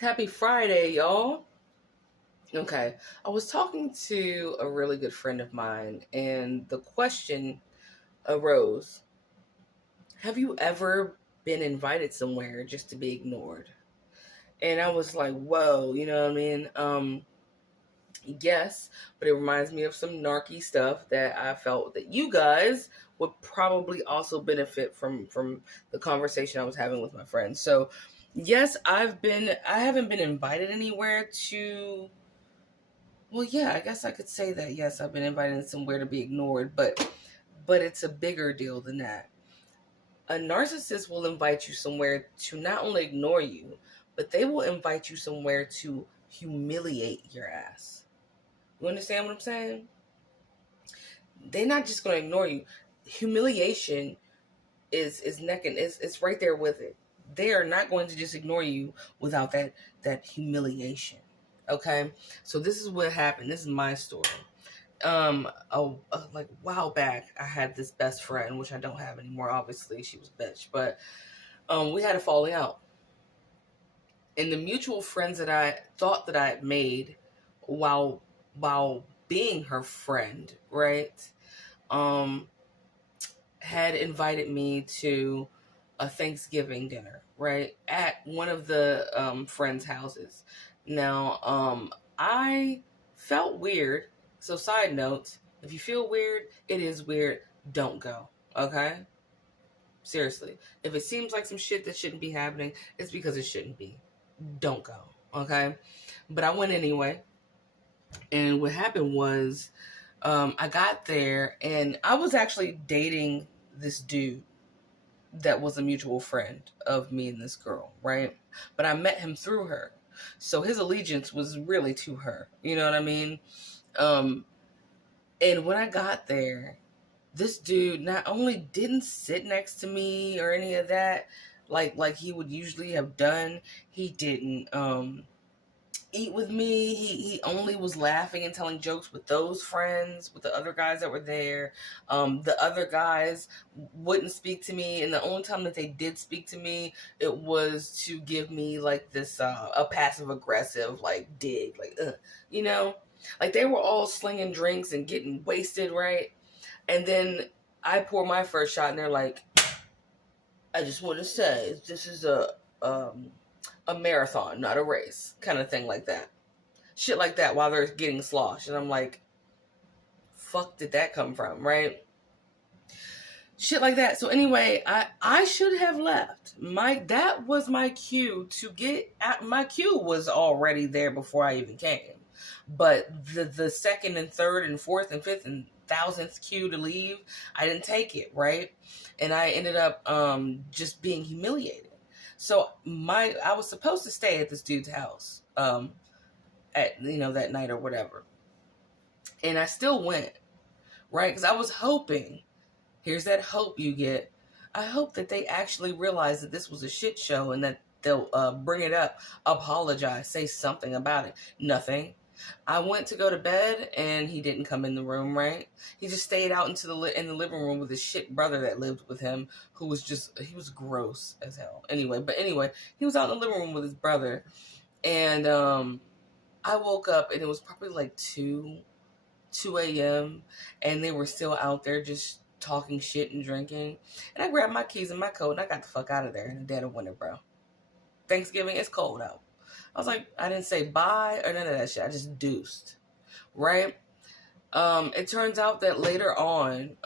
Happy Friday, y'all. Okay, I was talking to a really good friend of mine, and the question arose: have you ever been invited somewhere just to be ignored? And I was like, whoa, you know what I mean? Yes, but it reminds me of some narky stuff that I felt that you guys would probably also benefit from the conversation I was having with my friends. So, yes, I haven't been invited anywhere to. Well, yeah, I guess I could say that. Yes, I've been invited somewhere to be ignored, but it's a bigger deal than that. A narcissist will invite you somewhere to not only ignore you, but they will invite you somewhere to humiliate your ass. You understand what I'm saying? They're not just going to ignore you. Humiliation is neck and it's right there with it. They are not going to just ignore you without that humiliation. Okay, so this is what happened. This is my story. Like a while back, I had this best friend, which I don't have anymore. Obviously, she was a bitch, but we had a falling out. And the mutual friends that I thought that I had made while being her friend, right, um, had invited me to a Thanksgiving dinner, right, at one of the friends' houses. Now, I felt weird. So, side note, if you feel weird, it is weird. Don't go. Okay? Seriously. If it seems like some shit that shouldn't be happening, it's because it shouldn't be. Don't go. Okay? But I went anyway. And what happened was, I got there and I was actually dating this dude that was a mutual friend of me and this girl, right? But I met him through her. So his allegiance was really to her. You know what I mean? And when I got there, this dude not only didn't sit next to me or any of that, like he would usually have done, he didn't eat with me. He only was laughing and telling jokes with those friends, with the other guys that were there. The other guys wouldn't speak to me, and the only time that they did speak to me, it was to give me like this a passive aggressive like dig, like you know, like they were all slinging drinks and getting wasted, right? And then I pour my first shot, and they're like, "I just want to say this is a marathon, not a race," kind of thing like that. Shit like that while they're getting sloshed. And I'm like, fuck did that come from, right? Shit like that. So anyway, I should have left. That was my cue to get out. My cue was already there before I even came. But the second and third and fourth and fifth and thousandth cue to leave, I didn't take it, right? And I ended up just being humiliated. So I was supposed to stay at this dude's house at that night or whatever, and I still went, right? Because I was hoping. Here's that hope you get. I hope that they actually realize that this was a shit show and that they'll bring it up, apologize, say something about it. Nothing. I went to go to bed and he didn't come in the room, right? He just stayed out in the living room with his shit brother that lived with him, who was he was gross as hell. Anyway, he was out in the living room with his brother, and I woke up and it was probably like 2 a.m. and they were still out there just talking shit and drinking. And I grabbed my keys and my coat and I got the fuck out of there in the dead of winter, bro. Thanksgiving, it's cold out. I was like, I didn't say bye or none of that shit. I just deuced, right? It turns out that later on,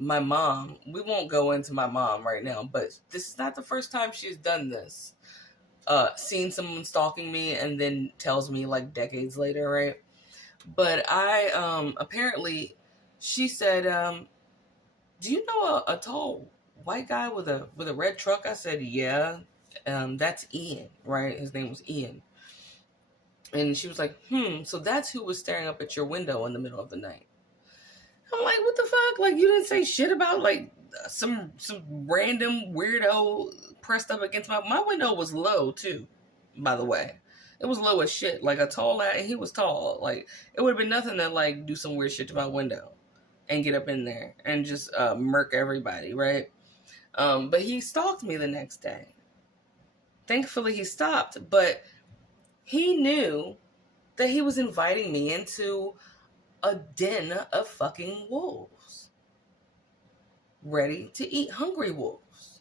my mom, we won't go into my mom right now, but this is not the first time she's done this. Seen someone stalking me and then tells me like decades later, right? But I, apparently, she said, do you know a tall white guy with a red truck? I said, yeah. That's Ian, right? His name was Ian. And she was like, so that's who was staring up at your window in the middle of the night. I'm like, what the fuck? Like, you didn't say shit about, like, some random weirdo pressed up against my window was low, too, by the way. It was low as shit. Like, a tall lad, and he was tall. Like, it would have been nothing to, like, do some weird shit to my window and get up in there and just murk everybody, right? But he stalked me the next day. Thankfully, he stopped, but He knew that he was inviting me into a den of fucking wolves, ready to eat hungry wolves.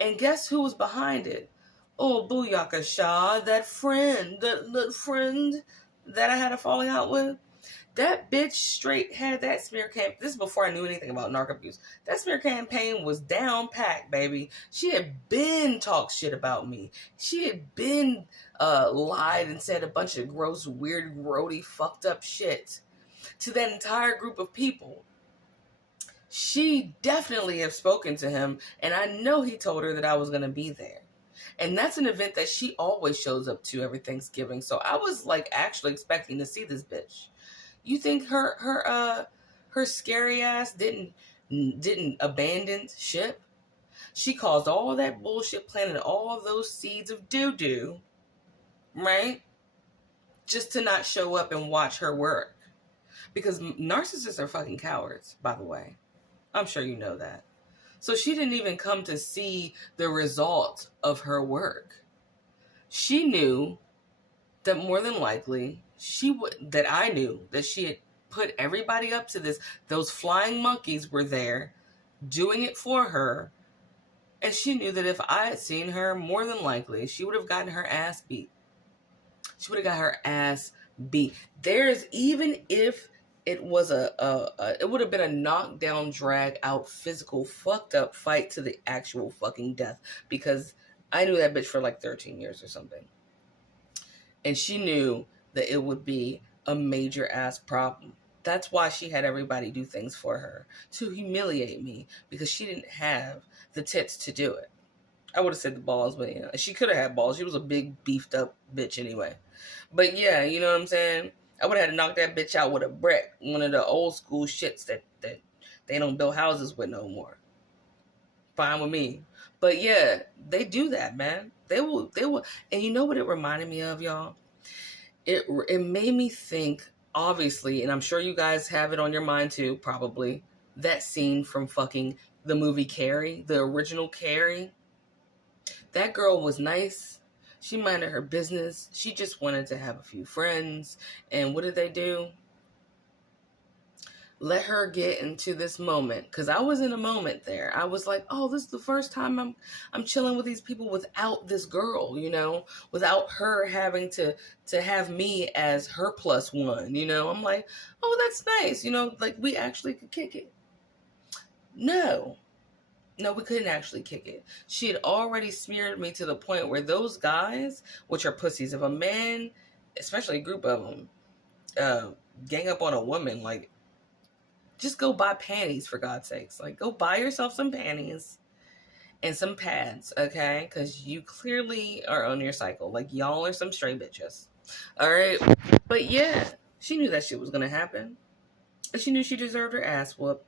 And guess who was behind it? Oh, Booyaka Shah, that friend, the friend that I had a falling out with. That bitch straight had that smear campaign. This is before I knew anything about narc abuse. That smear campaign was down packed, baby. She had been talked shit about me. She had been lied and said a bunch of gross, weird, grody, fucked up shit to that entire group of people. She definitely have spoken to him, and I know he told her that I was going to be there. And that's an event that she always shows up to every Thanksgiving. So I was like actually expecting to see this bitch. You think her scary ass didn't abandon ship? She caused all that bullshit, planted all those seeds of doo-doo, right? Just to not show up and watch her work. Because narcissists are fucking cowards, by the way. I'm sure you know that. So she didn't even come to see the result of her work. She knew that more than likely that I knew that she had put everybody up to this. Those flying monkeys were there doing it for her. And she knew that if I had seen her, more than likely, she would have gotten her ass beat. She would have got her ass beat. There's, even if it was it would have been a knockdown, drag out, physical, fucked up fight to the actual fucking death. Because I knew that bitch for like 13 years or something. And she knew that it would be a major ass problem. That's why she had everybody do things for her, to humiliate me, because she didn't have the tits to do it. I would have said the balls, but you know, she could have had balls. She was a big beefed up bitch anyway. But yeah, you know what I'm saying? I would have had to knock that bitch out with a brick, one of the old school shits that they don't build houses with no more. Fine with me. But yeah, they do that, man. They will. And you know what it reminded me of, y'all? It made me think, obviously, and I'm sure you guys have it on your mind too, probably, that scene from fucking the movie Carrie, the original Carrie. That girl was nice. She minded her business. She just wanted to have a few friends. And what did they do? Let her get into this moment, because I was in a moment there. I was like, oh, this is the first time I'm chilling with these people without this girl, you know, without her having to have me as her plus one, you know. I'm like, oh, that's nice, you know, like we actually could kick it. No, we couldn't actually kick it. She had already smeared me to the point where those guys, which are pussies, if a man, especially a group of them, gang up on a woman, like, just go buy panties, for God's sakes. Like, go buy yourself some panties and some pads, okay? Because you clearly are on your cycle. Like, y'all are some stray bitches. All right? But yeah, she knew that shit was going to happen. And she knew she deserved her ass whoop.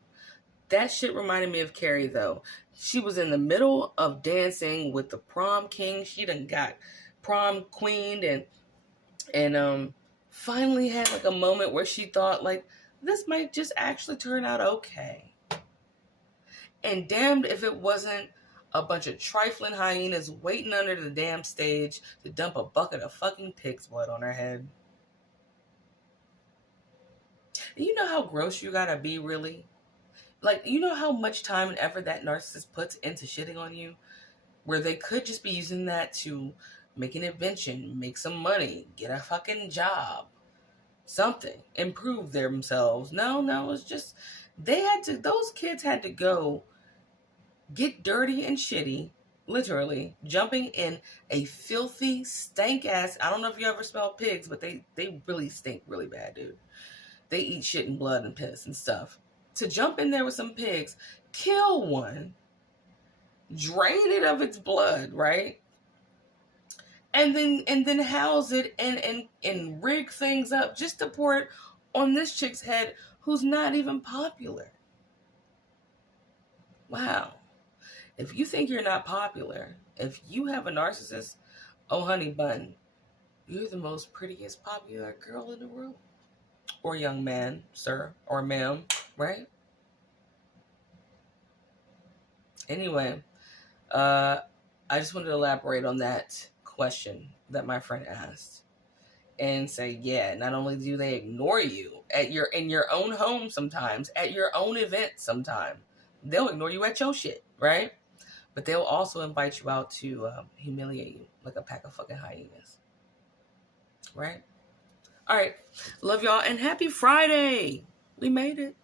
That shit reminded me of Carrie, though. She was in the middle of dancing with the prom king. She done got prom queened and finally had like a moment where she thought, like, this might just actually turn out okay. And damned if it wasn't a bunch of trifling hyenas waiting under the damn stage to dump a bucket of fucking pig's blood on her head. And you know how gross you gotta be, really? Like, you know how much time and effort that narcissist puts into shitting on you? Where they could just be using that to make an invention, make some money, get a fucking job. Something, improve themselves. No, it's just those kids had to go get dirty and shitty, literally, jumping in a filthy, stank ass, I don't know if you ever smelled pigs, but they really stink really bad, dude. They eat shit and blood and piss and stuff. To jump in there with some pigs, kill one, drain it of its blood, right? And then house it and rig things up just to pour it on this chick's head who's not even popular. Wow. If you think you're not popular, if you have a narcissist, oh honey bun, you're the most prettiest popular girl in the world. Or young man, sir, or ma'am, right? Anyway, I just wanted to elaborate on that question that my friend asked and say, yeah, not only do they ignore you in your own home sometimes, at your own event sometimes, they'll ignore you at your shit, right? But they'll also invite you out to humiliate you like a pack of fucking hyenas, right? All right. Love y'all and happy Friday. We made it.